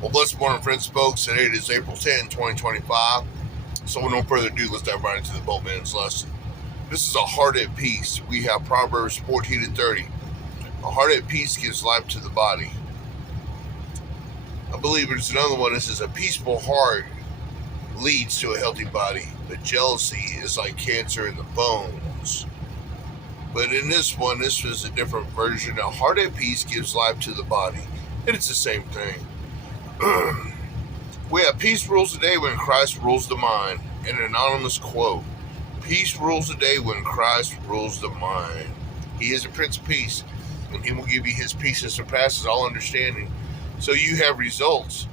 Well, blessed morning, friends, folks. Today it is April 10, 2025. So, with no further ado, let's dive right into the boatman's lesson. This is a heart at peace. We have Proverbs 14 and 30. A heart at peace gives life to the body. I believe there's another one. This is a peaceful heart leads to a healthy body, but jealousy is like cancer in the bones. But in this one, this was a different version. A heart at peace gives life to the body. And it's the same thing. We have peace rules the day when Christ rules the mind. An anonymous quote. Peace rules the day when Christ rules the mind. He is the Prince of Peace, and he will give you his peace that surpasses all understanding. So you have results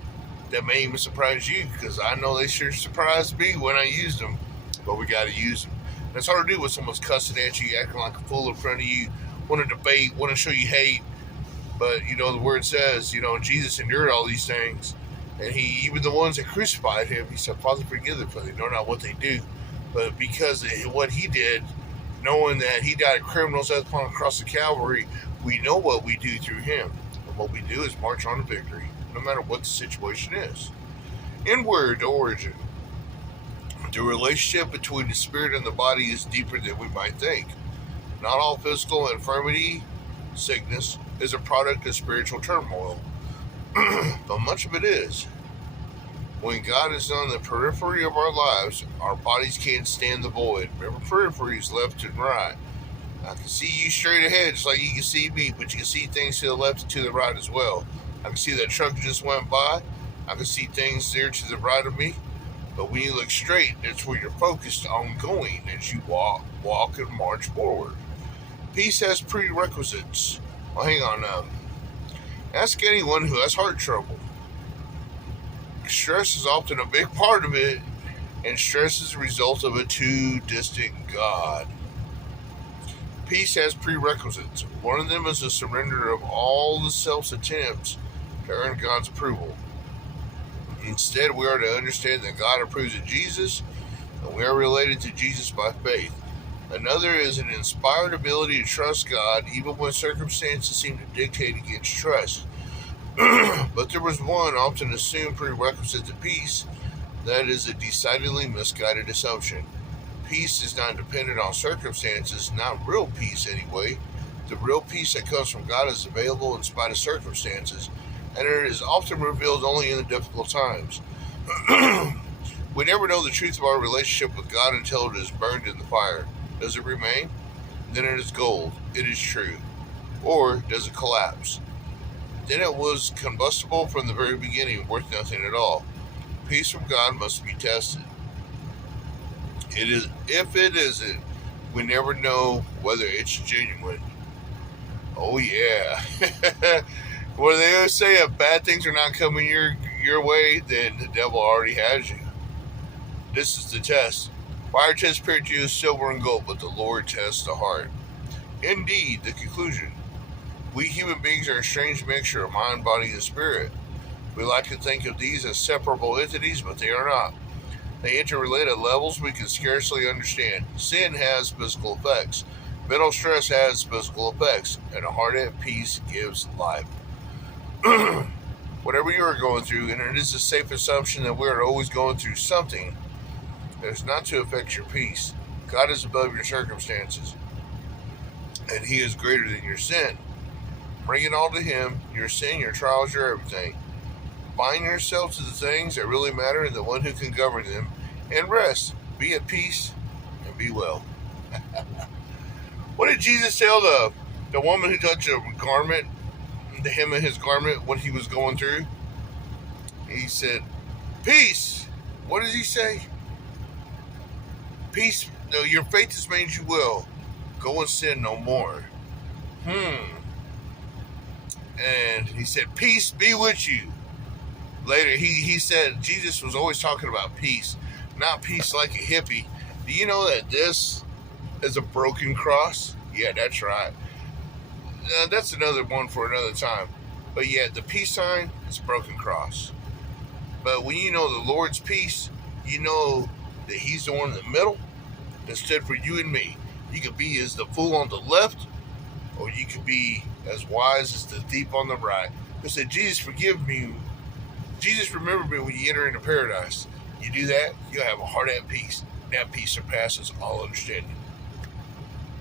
that may even surprise you, because I know they sure surprised me when I used them, but we got to use them. And it's hard to do when someone's cussing at you, acting like a fool in front of you, want to debate, want to show you hate. But, the word says, Jesus endured all these things. And he, even the ones that crucified him, he said, Father, forgive them, for they know not what they do. But because of what he did, knowing that he died a criminal's death upon the cross of Calvary, we know what we do through him. And what we do is march on to victory, no matter what the situation is. Inward origin. The relationship between the spirit and the body is deeper than we might think. Not all physical infirmity, sickness, is a product of spiritual turmoil, but much of it is. When God is on the periphery of our lives, our bodies can't stand the void. Remember, periphery is left and right. I can see you straight ahead just like you can see me, but you can see things to the left and to the right as well. I can see that truck just went by. I can see things there to the right of me. But when you look straight, that's where you're focused on going as you walk and march forward. Peace has prerequisites. Well, hang on now. Ask anyone who has heart trouble. Stress is often a big part of it, and stress is a result of a too distant God. Peace has prerequisites. One of them is a surrender of all the self's attempts to earn God's approval. Instead, we are to understand that God approves of Jesus, and we are related to Jesus by faith. Another is an inspired ability to trust God even when circumstances seem to dictate against trust. But there was one often assumed prerequisite to peace that is a decidedly misguided assumption. Peace is not dependent on circumstances, not real peace anyway. The real peace that comes from God is available in spite of circumstances, and it is often revealed only in the difficult times. We never know the truth of our relationship with God until it is burned in the fire. Does it remain? Then it is gold. It is true. Or does it collapse? Then it was combustible from the very beginning, worth nothing at all. Peace from God must be tested. If it isn't, we never know whether it's genuine. Oh yeah. Well, they always say if bad things are not coming your way, then the devil already has you. This is the test. Fire tests pure silver and gold, but the Lord tests the heart. Indeed, the conclusion. We human beings are a strange mixture of mind, body, and spirit. We like to think of these as separable entities, but they are not. They interrelate at levels we can scarcely understand. Sin has physical effects. Mental stress has physical effects. And a heart at peace gives life. Whatever you are going through, and it is a safe assumption that we are always going through something, that is not to affect your peace. God is above your circumstances, and he is greater than your sin. Bring it all to him, your sin, your trials, your everything. Bind yourself to the things that really matter and the one who can govern them, and rest. Be at peace and be well. What did Jesus tell the woman who touched a garment, the hem of his garment, what he was going through? He said, peace. What does he say? Peace. No, your faith has made you well. Go and sin no more. And he said, peace be with you. Later, he said Jesus was always talking about peace, not peace like a hippie. Do you know that this is a broken cross? Yeah, that's right. That's another one for another time. But yeah, the peace sign is a broken cross. But when you know the Lord's peace, you know that he's the one in the middle that stood for you and me. You could be as the fool on the left, or you could be as wise as the thief on the right. Who said, Jesus, forgive me. Jesus, remember me when you enter into paradise. You do that, you'll have a heart at peace. That peace surpasses all understanding.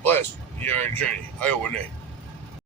Bless you on your journey. I owe